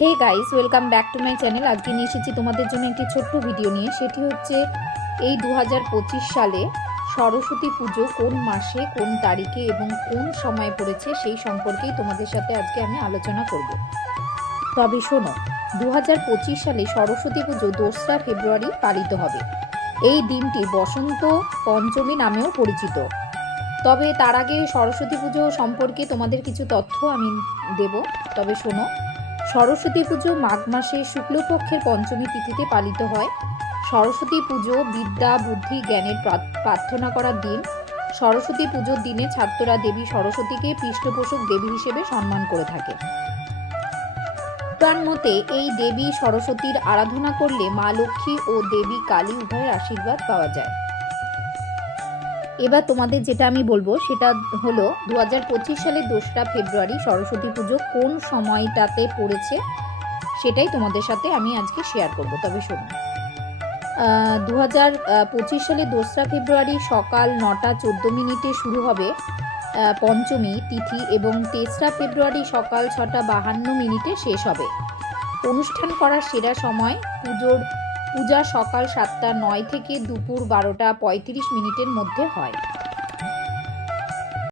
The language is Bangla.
Hey guys, welcome back to my channel. আজকে নিয়ে এসেছি তোমাদের জন্য একটি ছোট্ট ভিডিও নিয়ে। সেটি হচ্ছে এই 2025 সালে সরস্বতী পুজো কোন মাসে, কোন তারিখে এবং কোন সময়ে পড়েছে সেই সম্পর্কেই তোমাদের সাথে আজকে আমি আলোচনা করব। তবে শোনো, 2025 সালে সরস্বতী পুজো 2রা ফেব্রুয়ারি পালিত হবে। এই দিনটি বসন্ত পঞ্চমী নামেও পরিচিত। তবে তার আগে সরস্বতী পুজো সম্পর্কে তোমাদের কিছু তথ্য আমি দেব। তবে শোনো, সরস্বতী পুজো মাঘ মাসে শুক্লপক্ষের পঞ্চমী তিথিতে পালিত হয়। সরস্বতী পুজো বিদ্যা, বুদ্ধি, জ্ঞানের প্রার্থনা করার দিন। সরস্বতী পুজোর দিনে ছাত্ররা দেবী সরস্বতীকে পৃষ্ঠপোষক দেবী হিসেবে সম্মান করে থাকে। পুরাণ মতে এই দেবী সরস্বতীর আরাধনা করলে মা লক্ষ্মী ও দেবী কালী উভয়ের আশীর্বাদ পাওয়া যায়। এবার তোমাদের যেটা আমি বলবো সেটা হলো 2025 সালের 2রা ফেব্রুয়ারি সরস্বতী পুজো কোন সময়টাতে পড়েছে সেটাই তোমাদের সাথে আমি আজকে শেয়ার করব। তবে শোনো, 2025 সালে 2রা ফেব্রুয়ারি সকাল 9টা 14 মিনিটে শুরু হবে পঞ্চমী তিথি এবং 3রা ফেব্রুয়ারি সকাল 6টা 52 মিনিটে শেষ হবে। অনুষ্ঠান করার সেরা সময় পূজা সকাল 7টা 9 থেকে দুপুর 12টা 35 মিনিটের মধ্যে হয়।